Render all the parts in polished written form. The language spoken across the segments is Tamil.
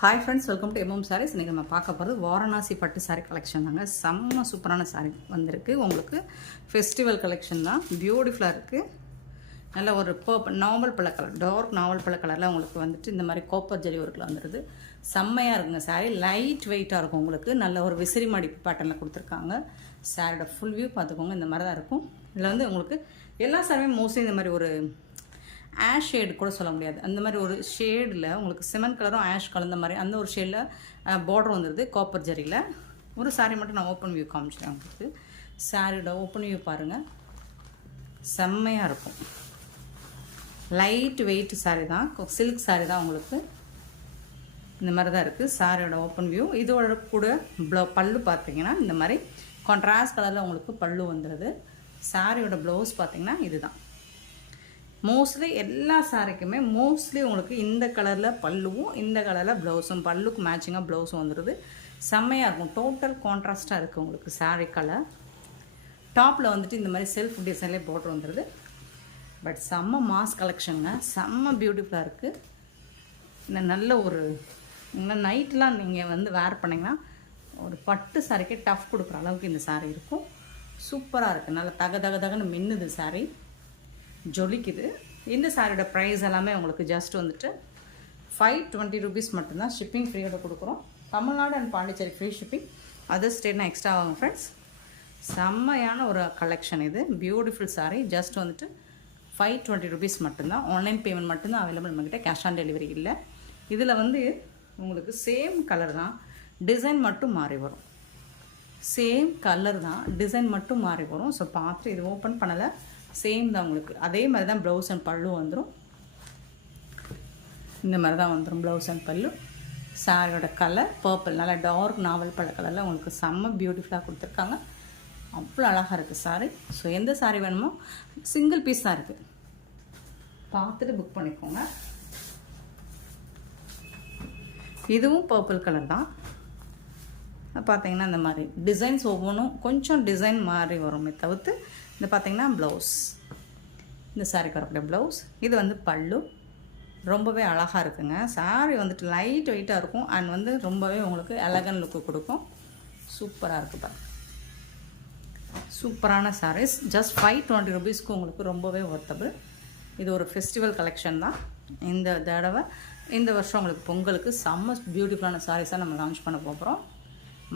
Hi friends, welcome to MM sarees. இன்றைக்கி நம்ம பார்க்க போகிறது வாரணாசி பட்டு சாரீ கலெக்ஷன் தாங்க. செம்ம சூப்பரான சாரீ வந்திருக்கு. உங்களுக்கு ஃபெஸ்டிவல் கலெக்ஷன் தான். பியூட்டிஃபுல்லாக இருக்குது. நல்ல ஒரு நாவல் பழ கலர், டார்க் நாவல் பழ கலரில் உங்களுக்கு வந்துட்டு இந்த மாதிரி கோப்பர் ஜரி ஒர்க்கில் வந்துடுது. செம்மையாக இருக்குங்க சாரீ. லைட் வெயிட்டாக இருக்கும். உங்களுக்கு நல்ல ஒரு விசிறி மடிப்பு பேட்டர்னில் கொடுத்துருக்காங்க. சாரியோட ஃபுல் வியூ பார்த்துக்கோங்க. இந்த மாதிரி தான் இருக்கும். இதில் வந்து உங்களுக்கு எல்லா சாரியுமே மோஸ்ட்லி இந்த மாதிரி ஒரு ஆஷ் ஷேடு கூட சொல்ல முடியாது. அந்த மாதிரி ஒரு ஷேடில் உங்களுக்கு சிமெண்ட் கலரும் ஆஷ் கலந்த மாதிரி அந்த ஒரு ஷேடில் பார்டர் வந்துடுது காப்பர் ஜரியில். ஒரு சாரீ மட்டும் நான் ஓப்பன் வியூ காமிச்சிட்டேன் உங்களுக்கு. சாரியோட ஓப்பன் வியூ பாருங்கள். செம்மையாக இருக்கும். லைட் வெயிட் சாரீ தான், சில்க் சாரீ தான். உங்களுக்கு இந்த மாதிரி தான் இருக்குது சாரியோட ஓப்பன் வியூ. இதோட கூட பல்லு பார்த்தீங்கன்னா இந்த மாதிரி கான்ட்ராஸ்ட் கலரில் உங்களுக்கு பல்லு வந்துடுது. சாரியோட ப்ளவுஸ் பார்த்தீங்கன்னா இதுதான். மோஸ்ட்லி எல்லா சாரிக்குமே மோஸ்ட்லி உங்களுக்கு இந்த கலரில் பல்லுவும் இந்த கலரில் ப்ளவுஸும், பல்லுக்கு மேட்சிங்காக ப்ளவுஸும் வந்துடுது. செம்மையாக இருக்கும். டோட்டல் கான்ட்ராஸ்ட்டாக இருக்குது உங்களுக்கு சாரீ கலர். டாப்பில் வந்துட்டு இந்த மாதிரி செல்ஃப் டிசைன்லேயே போட்டு வந்துடுது. பட் செம்ம மாஸ் கலெக்ஷனுங்க. செம்ம பியூட்டிஃபுல்லாக இருக்குது. இன்னும் நல்ல ஒரு இன்னும் நைட்லாம் நீங்கள் வந்து வேர் பண்ணிங்கன்னா ஒரு பட்டு சாரிக்கே டஃப் கொடுக்குற அளவுக்கு இந்த சாரீ இருக்கும். சூப்பராக இருக்குது. நல்லா தகன்னு மின்னுது சாரீ, ஜொலிக்குது. இந்த சாரியோட ப்ரைஸ் எல்லாமே உங்களுக்கு ஜஸ்ட் வந்துட்டு 520 rupees மட்டும்தான். ஷிப்பிங் ஃப்ரீயோட கொடுக்குறோம். Tamil Nadu and Pondicherry free shipping. Other ஸ்டேட்னா எக்ஸ்ட்ரா ஆகும் ஃப்ரெண்ட்ஸ். செம்மையான ஒரு கலெக்ஷன் இது. பியூட்டிஃபுல் சாரீ. ஜஸ்ட் வந்துட்டு 520 rupees மட்டும்தான். ஆன்லைன் பேமெண்ட் மட்டும்தான் அவைலபிள் நம்மக்கிட்ட. கேஷ் ஆன் டெலிவரி இல்லை. இதில் வந்து உங்களுக்கு சேம் கலர் தான், டிசைன் மட்டும் மாறி வரும். சேம் கலர் தான், டிசைன் மட்டும் மாறி வரும். ஸோ பார்த்து இது ஓப்பன் பண்ணலை, சேம் தான் உங்களுக்கு. அதே மாதிரி தான் ப்ளவுஸ் அண்ட் பல்லு வந்துடும். இந்த மாதிரி தான் வந்துடும் ப்ளவுஸ் அண்ட் பல்லு. சாரியோட கலர் பர்பிள், நல்லா டார்க் நாவல் பழ கலரில் உங்களுக்கு செம்ம பியூட்டிஃபுல்லாக கொடுத்துருக்காங்க. அவ்வளோ அழகாக இருக்குது சாரி. ஸோ எந்த சாரி வேணுமோ சிங்கிள் பீஸ் தான் இருக்குது, பார்த்துட்டு புக் பண்ணிக்கோங்க. இதுவும் பர்பிள் கலர் தான். பார்த்தீங்கன்னா இந்த மாதிரி டிசைன்ஸ் ஒவ்வொன்றும் கொஞ்சம் டிசைன் மாறி வருமே தவிர்த்து. இந்த பார்த்தீங்கன்னா ப்ளவுஸ், இந்த சாரீ வரக்கூடிய ப்ளவுஸ். இது வந்து பல்லு. ரொம்பவே அழகாக இருக்குங்க. சாரீ வந்துட்டு லைட் வெயிட்டாக இருக்கும் அண்ட் வந்து ரொம்பவே உங்களுக்கு எலகன் லுக்கு கொடுக்கும். சூப்பராக இருக்குது பாருங்க. சூப்பரான சாரீஸ். ஜஸ்ட் 520 rupeesக்கு உங்களுக்கு ரொம்பவே ஒர்த்தபிள். இது ஒரு ஃபெஸ்டிவல் கலெக்ஷன் தான். இந்த தடவை இந்த வருஷம் உங்களுக்கு பொங்கலுக்கு செம்ம பியூட்டிஃபுல்லான சாரீஸாக நம்ம லான்ச் பண்ண போகிறோம்.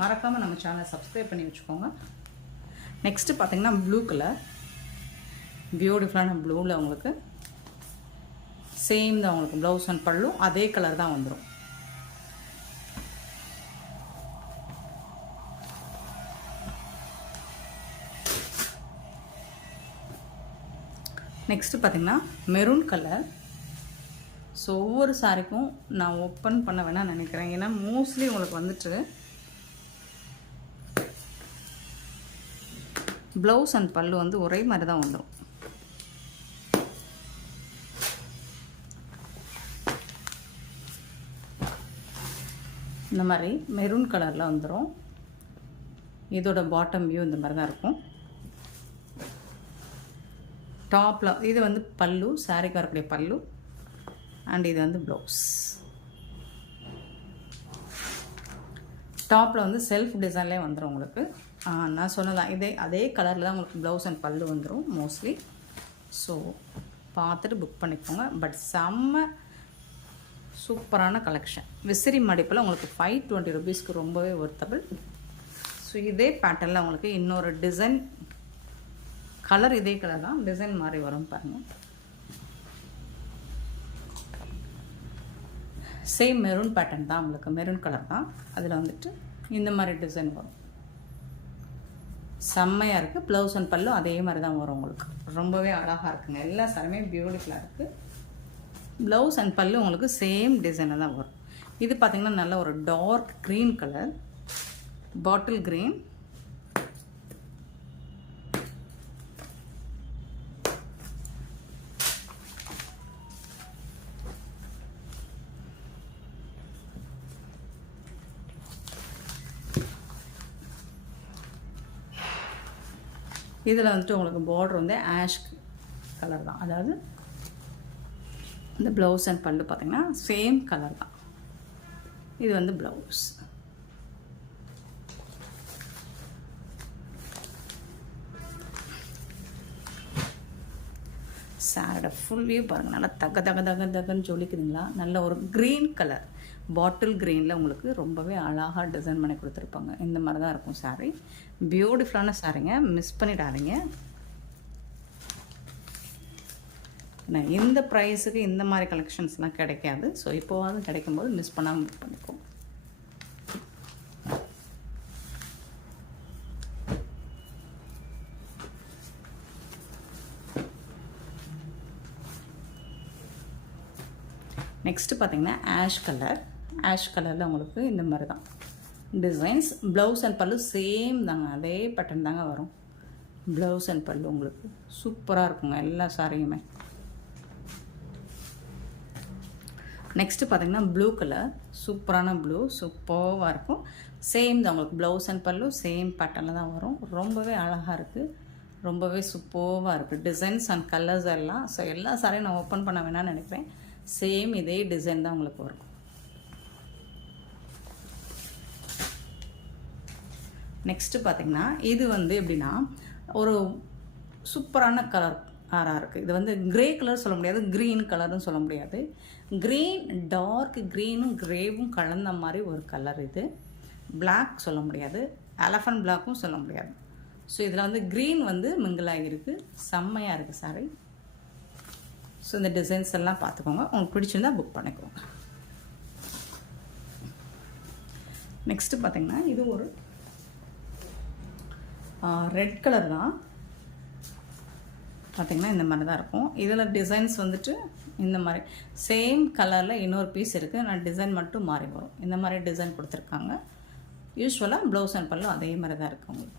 மறக்காமல் நம்ம சேனலை சப்ஸ்கிரைப் பண்ணி வச்சுக்கோங்க. நெக்ஸ்ட்டு பார்த்தீங்கன்னா ப்ளூ கலர். பியூட்டிஃபுல்லான ப்ளூவில் உங்களுக்கு சேம் தான். உங்களுக்கு ப்ளவுஸ் அண்ட் பல்லும் அதே கலர் தான் வந்துடும். நெக்ஸ்ட்டு பார்த்தீங்கன்னா மெரூன் கலர். ஸோ ஒவ்வொரு சாரிக்கும் நான் ஓப்பன் பண்ண வேணால் நினைக்கிறேன். ஏன்னா மோஸ்ட்லி உங்களுக்கு வந்துட்டு ப்ளவுஸ் அண்ட் பல்லு வந்து ஒரே மாதிரி தான் வந்துடும். இந்த மாதிரி மெரூன் கலரில் வந்துடும். இதோட பாட்டம் வியூ இந்த மாதிரி தான் இருக்கும். டாப்பில் இது வந்து பல்லு, சாரிக்கு வரக்கூடிய பல்லு. அண்ட் இது வந்து ப்ளவுஸ். டாப்பில் வந்து செல்ஃப் டிசைன்லேயே வந்துடும் உங்களுக்கு. நான் சொன்னதான் அதே கலரில் தான் உங்களுக்கு ப்ளவுஸ் அண்ட் பல்லு வந்துடும் மோஸ்ட்லி. ஸோ பார்த்துட்டு புக் பண்ணிக்கோங்க. பட் செம்ம சூப்பரான கலெக்ஷன். விசிறி மடிப்பில் உங்களுக்கு 520 rupeesக்கு ரொம்பவே ஒர்த்தபிள். ஸோ இதே பேட்டர்னில் உங்களுக்கு இன்னொரு டிசைன் கலர், இதே கலர் தான், டிசைன் மாதிரி வரும் பாருங்கள். சேம் மெரூன் பேட்டர்ன் தான் உங்களுக்கு. மெரூன் கலர் தான். அதில் வந்துட்டு இந்த மாதிரி டிசைன் வரும். செம்மையாக இருக்குது. ப்ளவுஸ் அண்ட் பல்லும் அதே மாதிரி தான் வரும் உங்களுக்கு. ரொம்பவே அழகாக இருக்குங்க. எல்லா சாரியுமே பியூட்டிஃபுல்லாக இருக்குது. ப்ளவுஸ் அண்ட் பல்லு உங்களுக்கு சேம் டிசைனில் தான் வரும். இது பார்த்திங்கன்னா நல்ல ஒரு dark green colour, bottle green. இதில் வந்துட்டு உங்களுக்கு பார்டர் வந்து ஆஷ் கலர் தான். அதாவது இந்த ப்ளவுஸ் அண்ட் பல்லு பார்த்திங்கன்னா சேம் கலர் தான். இது வந்து ப்ளவுஸ். சாரோட ஃபுல் வியூ பாருங்கள். நல்லா தகன்னு ஜொலிக்குதுங்களா. நல்ல ஒரு க்ரீன் கலர், பாட்டில் க்ரீனில் உங்களுக்கு ரொம்பவே அழகாக டிசைன் பண்ணி கொடுத்துருப்பாங்க. இந்த மாதிரி தான் இருக்கும் சாரீ. பியூட்டிஃபுல்லான சாரீங்க, மிஸ் பண்ணிடாதீங்க. இந்த ப்ரைஸுக்கு இந்த மாதிரி கலெக்ஷன்ஸ்லாம் கிடைக்காது. ஸோ இப்போவாது கிடைக்கும்போது மிஸ் பண்ணாமல் புக் பண்ணிக்கோங்க. நெக்ஸ்ட்டு பார்த்திங்கன்னா ஆஷ் கலரில் உங்களுக்கு இந்த மாதிரி தான் டிசைன்ஸ். ப்ளவுஸ் அண்ட் பல்லு சேம் தாங்க, அதே பேட்டர்ன் தாங்க வரும். ப்ளவுஸ் அண்ட் பல்லு உங்களுக்கு சூப்பராக இருக்குங்க எல்லா சாரியுமே. நெக்ஸ்ட்டு பார்த்திங்கன்னா ப்ளூ கலர், சூப்பரான ப்ளூ, சூப்பராக இருக்கும். சேம் தான் உங்களுக்கு ப்ளவுஸ் அண்ட் பல்லு சேம் பேட்டர்னில் தான் வரும். ரொம்பவே அழகாக இருக்குது, ரொம்பவே சூப்பராக இருக்குது டிசைன்ஸ் அண்ட் கலர்ஸ் எல்லாம். ஸோ எல்லா சாரியும் நான் ஓப்பன் பண்ண வேணாம்னு நினைக்கிறேன். சேம் இதே டிசைன் தான் உங்களுக்கு வரும். நெக்ஸ்ட்டு பார்த்திங்கன்னா இது வந்து எப்படின்னா ஒரு சூப்பரான கலராக இருக்குது. இது வந்து கிரே கலர் சொல்ல முடியாது, க்ரீன் கலர்னு சொல்ல முடியாது. க்ரீன், டார்க் க்ரீனும் கிரேவும் கலந்த மாதிரி ஒரு கலர். இது பிளாக் சொல்ல முடியாது, எலஃபண்ட் பிளாக்கும் சொல்ல முடியாது. ஸோ இதில் வந்து க்ரீன் வந்து மிங்கிளாகி இருக்குது, செம்மையாக இருக்குது சாரி. ஸோ இந்த டிசைன்ஸ் எல்லாம் பார்த்துக்கோங்க, உங்களுக்கு பிடிச்சிருந்தால் புக் பண்ணிக்கோங்க. நெக்ஸ்ட்டு பார்த்திங்கன்னா இது ஒரு ரெட் கலர் தான். பார்த்திங்கன்னா இந்த மாதிரி தான் இருக்கும். இதில் டிசைன்ஸ் வந்துட்டு இந்த மாதிரி சேம் கலரில் இன்னொரு பீஸ் இருக்குது, நான் டிசைன் மட்டும் மாறி வரும். இந்த மாதிரி டிசைன் கொடுத்துருக்காங்க. யூஸ்வலாக ப்ளவுஸ் அண்ட் பல்லு அதே மாதிரி தான் இருக்குது உங்களுக்கு.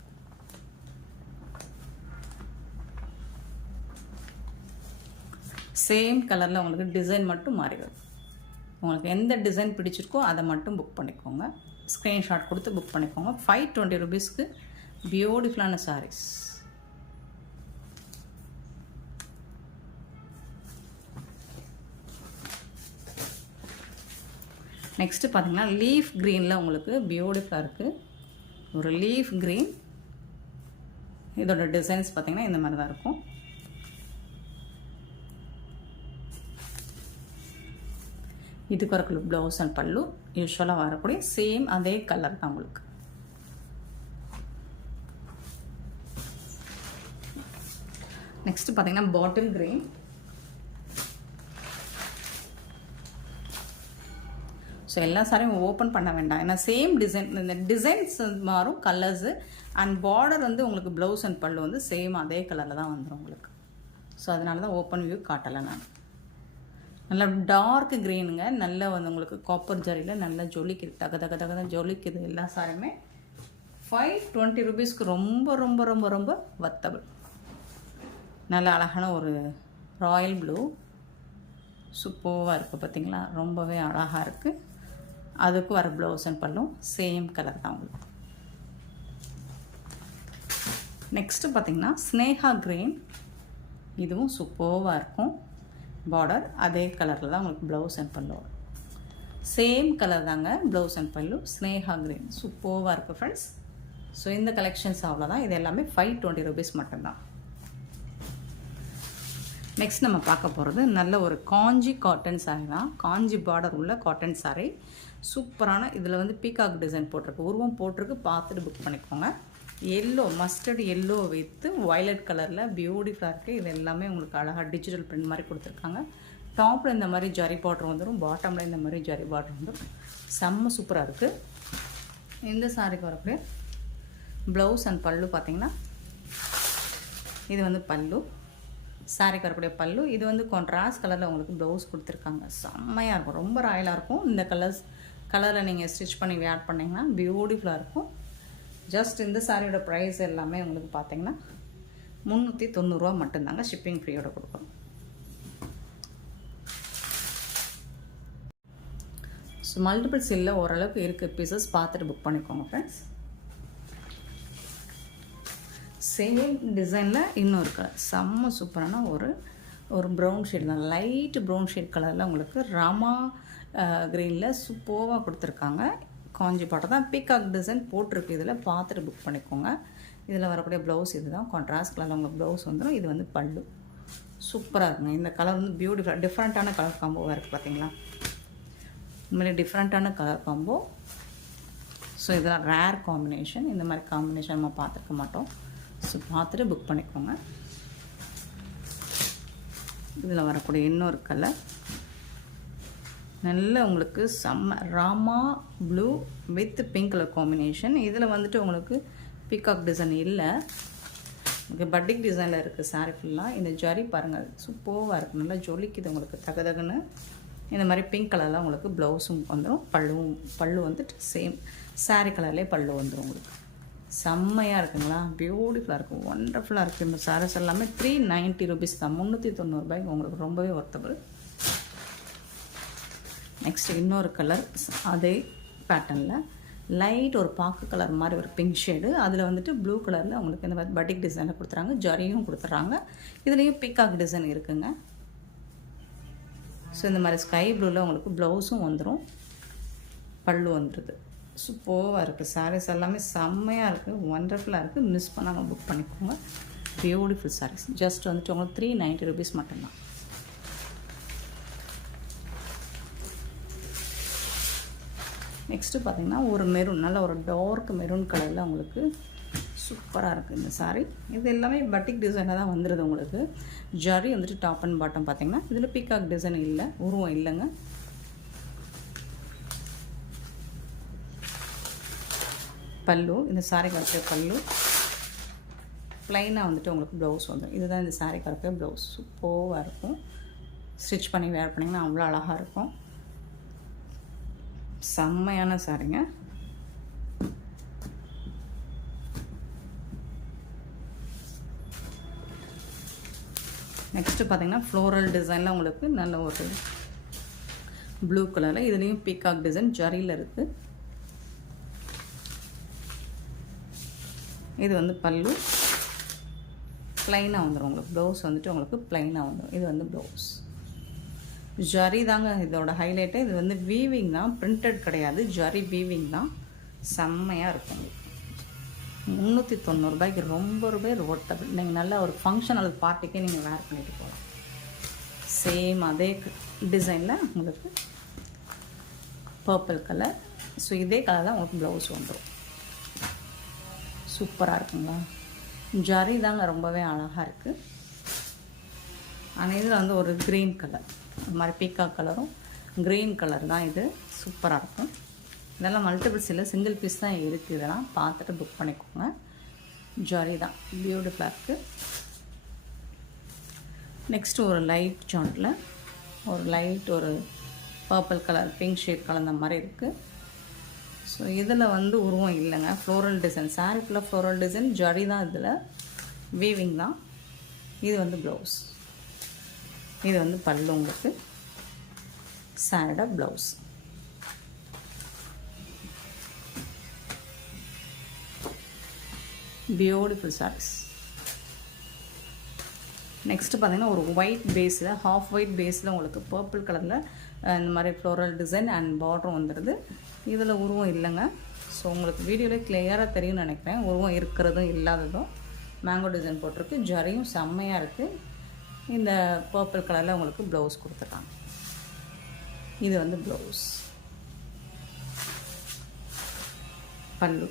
சேம் கலரில் உங்களுக்கு டிசைன் மட்டும் மாறி வரும். உங்களுக்கு எந்த டிசைன் பிடிச்சிருக்கோ அதை மட்டும் புக் பண்ணிக்கோங்க. ஸ்க்ரீன்ஷாட் கொடுத்து புக் பண்ணிக்கோங்க. 520 rupeesக்கு பியூட்டிஃபுல்லான சாரீஸ். நெக்ஸ்ட்டு பார்த்தீங்கன்னா லீஃப் க்ரீனில் உங்களுக்கு பியூட்டிஃபுல்லாக இருக்குது. ஒரு லீஃப் க்ரீன், இதோட டிசைன்ஸ் பார்த்திங்கன்னா இந்த மாதிரி தான் இருக்கும். இதுக்கு ஒரு ப்ளவுஸ் அண்ட் பல்லு யூஸ்வலாக வரக்கூடிய சேம் அதே கலர் தான் உங்களுக்கு. நெக்ஸ்ட் பார்த்தீங்கன்னா பாட்டில் கிரீன். ஸோ எல்லா சாரியும் ஓப்பன் பண்ண வேண்டாம், ஏன்னா சேம் டிசைன், இந்த டிசைன்ஸ் மாறும், கலர்ஸு அண்ட் பார்டர் வந்து உங்களுக்கு ப்ளவுஸ் அண்ட் பல்லு வந்து சேம் அதே கலரில் தான் வந்துடும் உங்களுக்கு. ஸோ அதனால தான் ஓப்பன் வியூ காட்டலை நான். நல்லா டார்க் க்ரீனுங்க, நல்லா வந்து உங்களுக்கு காப்பர் ஜரியில் நல்லா ஜொலிக்குது, தக ஜொலிக்குது. எல்லா சாரியுமே 520 rupeesக்கு ரொம்ப ரொம்ப ரொம்ப ரொம்ப வர்த்தபிள். நல்ல அழகான ஒரு ராயல் ப்ளூ சூப்பராக இருக்குது பார்த்தீங்களா, ரொம்பவே அழகாக இருக்குது. அதுக்கு வர ப்ளவுஸ் அண்ட் பல்லும் சேம் கலர் தான் உங்களுக்கு. நெக்ஸ்ட்டு பார்த்திங்கன்னா ஸ்னேகா க்ரீன், இதுவும் சூப்பராக இருக்கும். பார்டர் அதே கலரில் தான் உங்களுக்கு ப்ளவுஸ் அண்ட் பல்லு வரும். சேம் கலர் தாங்க ப்ளவுஸ் அண்ட் பல்லு. ஸ்னேகா க்ரீன் சூப்பராக இருக்குது ஃப்ரெண்ட்ஸ். ஸோ இந்த கலெக்ஷன்ஸ் அவ்வளோதான். இது எல்லாமே 520 rupees மட்டும்தான். நெக்ஸ்ட் நம்ம பார்க்க போகிறது நல்ல ஒரு காஞ்சி காட்டன் சாரீ தான். காஞ்சி பார்டர் உள்ள காட்டன் சாரீ சூப்பரான. இதில் வந்து பீகாக் டிசைன் போட்டிருக்கு, உருவம் போட்டிருக்கு, பார்த்துட்டு புக் பண்ணிக்கோங்க. Yellow, mustard yellow with violet கலரில் பியூட்டிஃபுல்லாக இருக்குது. இது எல்லாமே உங்களுக்கு அழகாக டிஜிட்டல் பிரிண்ட் மாதிரி கொடுத்துருக்காங்க. டாப்பில் இந்த மாதிரி ஜரி பார்டர் வந்துடும், பாட்டமில் இந்த மாதிரி ஜரி பார்டர் வந்துடும். செம்ம சூப்பராக இருக்குது. இந்த சாரீக்கு வரக்கூடிய ப்ளவுஸ் அண்ட் பல்லு பார்த்திங்கன்னா இது வந்து பல்லு, சாரீக்கு வரக்கூடிய பல்லு. இது வந்து கான்ட்ராஸ்ட் கலரில் உங்களுக்கு ப்ளவுஸ் கொடுத்துருக்காங்க. செம்மையாக இருக்கும், ரொம்ப ராயலாக இருக்கும். இந்த கலரில் நீங்கள் ஸ்டிச் பண்ணி வேர் பண்ணிங்கன்னா பியூட்டிஃபுல்லாக இருக்கும். ஜஸ்ட் இந்த சாரியோட ப்ரைஸ் எல்லாமே உங்களுக்கு பார்த்தீங்கன்னா 390 ரூபா மட்டும்தாங்க, ஷிப்பிங் ஃப்ரீயோட கொடுக்குறோம். ஸோ மல்டிபிள்ஸ் இல்லை, ஓரளவுக்கு இருக்குது பீசஸ், பார்த்துட்டு புக் பண்ணிக்கோங்க ஃப்ரெண்ட்ஸ். சேம் டிசைனில் இன்னொரு கலர் செம்ம சூப்பரான ஒரு ப்ரௌன் ஷேட் தான், லைட் ப்ரௌன் ஷேட் கலரில் உங்களுக்கு ராமா க்ரீனில் சூப்பராக கொடுத்துருக்காங்க. காஞ்சி பாட்டம் தான், பீகாக் டிசைன் போட்டிருக்கு. இதில் பார்த்துட்டு புக் பண்ணிக்கோங்க. இதில் வரக்கூடிய ப்ளவுஸ் இது தான், கான்ட்ராஸ்ட் கலரில் உங்கள் ப்ளவுஸ் வந்துடும். இது வந்து பல்லு. சூப்பராக இருக்குங்க. இந்த கலர் வந்து பியூட்டிஃபுல்லாக டிஃப்ரெண்ட்டான கலர் காம்போவாக இருக்குது பார்த்தீங்களா. இந்த மாதிரி டிஃப்ரெண்ட்டான கலர் காம்போ. ஸோ இதெல்லாம் ரேர் காம்பினேஷன். இந்த மாதிரி காம்பினேஷன் நம்ம பார்த்துருக்க மாட்டோம். ஸோ பார்த்துட்டு புக் பண்ணிக்கோங்க. இதில் வரக்கூடிய இன்னொரு கலர் நல்ல உங்களுக்கு செம்ம Rama blue with pink colour combination. இதில் வந்துட்டு உங்களுக்கு பீகாக் டிசைன் இல்லை, உங்களுக்கு பட்டிக் டிசைனில் இருக்குது சாரீ ஃபுல்லாக. இந்த ஜரி பாருங்கள் சூப்பராக இருக்குது, நல்லா ஜொலிக்குது உங்களுக்கு தகதகுன்னு. இந்த மாதிரி பிங்க் கலரில் உங்களுக்கு ப்ளவுஸும் வந்துடும். பல்லு வந்துட்டு சேம் சாரீ கலர்லேயே பல்லு வந்துடும் உங்களுக்கு. செம்மையாக இருக்குங்களா, பியூட்டிஃபுல்லாக இருக்கும், ஒண்டர்ஃபுல்லாக இருக்குது. இந்த சாரீஸ் எல்லாமே 390 rupees தான், 390 ரூபாய்க்கு உங்களுக்கு ரொம்பவே ஒர்த்தபிள். நெக்ஸ்ட்டு இன்னொரு கலர் அதே பேட்டர்னில் லைட் ஒரு பாக்கு கலர் மாதிரி ஒரு பிங்க் ஷேடு, அதில் வந்துட்டு ப்ளூ கலரில் உங்களுக்கு இந்த மாதிரி பட்டிக் டிசைனில் கொடுத்துறாங்க, ஜரியும் கொடுத்துட்றாங்க. இதுலேயும் பீகாக் டிசைன் இருக்குங்க. ஸோ இந்த மாதிரி ஸ்கை ப்ளூவில் உங்களுக்கு ப்ளவுஸும் வந்துடும், பல்லு வந்துடுது. சூப்பராக இருக்குது. சாரீஸ் எல்லாமே செம்மையாக இருக்குது, ஒண்டர்ஃபுல்லாக இருக்குது. மிஸ் பண்ணாமல் புக் பண்ணிக்கோங்க. பியூட்டிஃபுல் சாரீஸ். ஜஸ்ட் வந்துட்டு உங்களுக்கு 390 rupees மட்டும்தான். நெக்ஸ்ட்டு பார்த்திங்கன்னா ஒரு மெரூன், நல்ல ஒரு டார்க் மெரூன் கலரில் உங்களுக்கு சூப்பராக இருக்குது இந்த சாரீ. இது எல்லாமே பட்டிக் டிசைனில் தான் வந்துடுது உங்களுக்கு. ஜரி வந்துட்டு டாப் அண்ட் பாட்டம் பார்த்திங்கன்னா இதில் பீகாக் டிசைன் இல்லை, உருவம் இல்லைங்க. பல்லு, இந்த சாரீ கலக்கிற பல்லு ப்ளைனாக வந்துட்டு உங்களுக்கு ப்ளவுஸ் வந்துடும். இதுதான் இந்த சாரீ கலக்கிற ப்ளவுஸ். சூப்பராக இருக்கும். ஸ்டிச் பண்ணி வேர் பண்ணிங்கன்னா அவ்வளோ அழகாக இருக்கும். செம்மையான சாரீங்க. நெக்ஸ்ட்டு பார்த்திங்கன்னா ஃப்ளோரல் டிசைனில் உங்களுக்கு நல்ல ஒரு ப்ளூ கலரில், இதுலேயும் பீகாக் டிசைன் ஜரியில் இருக்குது. இது வந்து பல்லு ப்ளைனாக வந்துடும் உங்களுக்கு. ப்ளவுஸ் வந்துட்டு உங்களுக்கு ப்ளைனாக வந்துடும். இது வந்து ப்ளவுஸ். ஜரி தாங்க இதோட ஹைலைட்டு. இது வந்து வீவிங் தான், பிரிண்டட் கிடையாது, ஜரி வீவிங் தான். செம்மையாக இருக்கும். 390 ரூபாய்க்கு ரொம்ப ஒர்த்தபிள். நீங்கள் நல்ல ஒரு ஃபங்க்ஷன் அல்லது பார்ட்டிக்கே நீங்கள் வேர் பண்ணிட்டு போகலாம். சேம் அதே டிசைனில் உங்களுக்கு பர்பிள் கலர். ஸோ இதே கலர் தான் உங்களுக்கு ப்ளவுஸ் வந்துடும். சூப்பராக இருக்குங்களா. ஜரி தாங்க ரொம்பவே அழகாக இருக்குது. ஆனால் இதில் வந்து ஒரு க்ரீன் கலர், இது மாதிரி பீகாக் கலரும் க்ரீன் கலர் தான். இது சூப்பராக இருக்கும். இதெல்லாம் மல்டிபிள்ஸ் இல்லை, சிங்கிள் பீஸ் தான் இருக்குது. இதெல்லாம் பார்த்துட்டு புக் பண்ணிக்கோங்க. ஜரி தான் பியூட்டிஃபுல்லாக இருக்குது. நெக்ஸ்ட்டு ஒரு லைட் ஜாண்டில் ஒரு லைட் ஒரு பர்பிள் கலர் பிங்க் ஷேட் கலந்த மாதிரி இருக்குது. ஸோ இதில் வந்து உருவம் இல்லைங்க, ஃப்ளோரல் டிசைன். சாரீ ஃபுல்லாக ஃப்ளோரல் டிசைன், ஜரி தான், இதில் வீவிங் தான். இது வந்து ப்ளவுஸ், இது வந்து பல்லு உங்களுக்கு, சாரியோட ப்ளவுஸ். பியூட்டிஃபுல் சாரீஸ். நெக்ஸ்ட்டு பார்த்திங்கன்னா ஒரு ஒயிட் பேஸில், ஹாஃப் ஒயிட் பேஸில் உங்களுக்கு பர்பிள் கலரில் இந்த மாதிரி ஃப்ளோரல் டிசைன் அண்ட் பார்டரும் வந்துடுது. இதில் உருவம் இல்லைங்க. ஸோ உங்களுக்கு வீடியோவில் கிளியராக தெரியும்னு நினைக்கிறேன். உருவம் இருக்கிறதும் இல்லாததும். மேங்கோ டிசைன் போட்டிருக்கு, ஜரியும் செம்மையாக இருக்குது. இந்த பர்பிள் கலரில் உங்களுக்கு ப்ளவுஸ் கொடுத்துருக்காங்க. இது வந்து ப்ளவுஸ், பல்லு.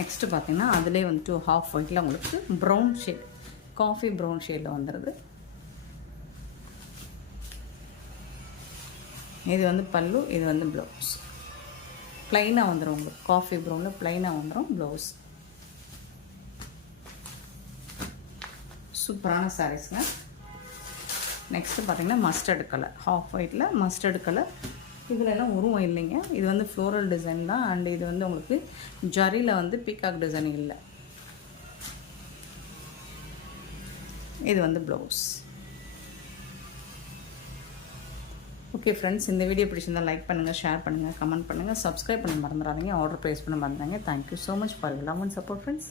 நெக்ஸ்ட்டு பார்த்திங்கன்னா அதிலே வந்துட்டு ஹாஃப் ஒயிட்டில் உங்களுக்கு ப்ரௌன் ஷேட், காஃபி ப்ரௌன் ஷேடில் வந்துடுது. இது வந்து பல்லு, இது வந்து ப்ளவுஸ். ப்ளைனாக வந்துடும் உங்களுக்கு, காஃபி ப்ரௌனில் ப்ளைனாக வந்துடும் ப்ளவுஸ். சூப்பரான சாரீஸுங்க. நெக்ஸ்ட்டு பார்த்திங்கன்னா மஸ்டர்டு கலர், ஹாஃப் ஒயிட்டில் மஸ்டர்டு கலர். இதில் எல்லாம் உருவம் இல்லைங்க. இது வந்து ஃப்ளோரல் டிசைன் தான். அண்ட் இது வந்து உங்களுக்கு ஜரியில் வந்து பீகாக் டிசைன் இல்லை. இது வந்து ப்ளவுஸ். ஓகே ஃப்ரெண்ட்ஸ், இந்த வீடியோ பிடிச்சிருந்தா லைக் பண்ணுங்கள், ஷேர் பண்ணுங்கள், கமெண்ட் பண்ணுங்கள், சப்ஸ்கிரைப் பண்ண மறந்துடாதீங்க, ஆர்டர் ப்ளேஸ் பண்ண மறந்துடாதீங்க. Thank you so much for love and support friends.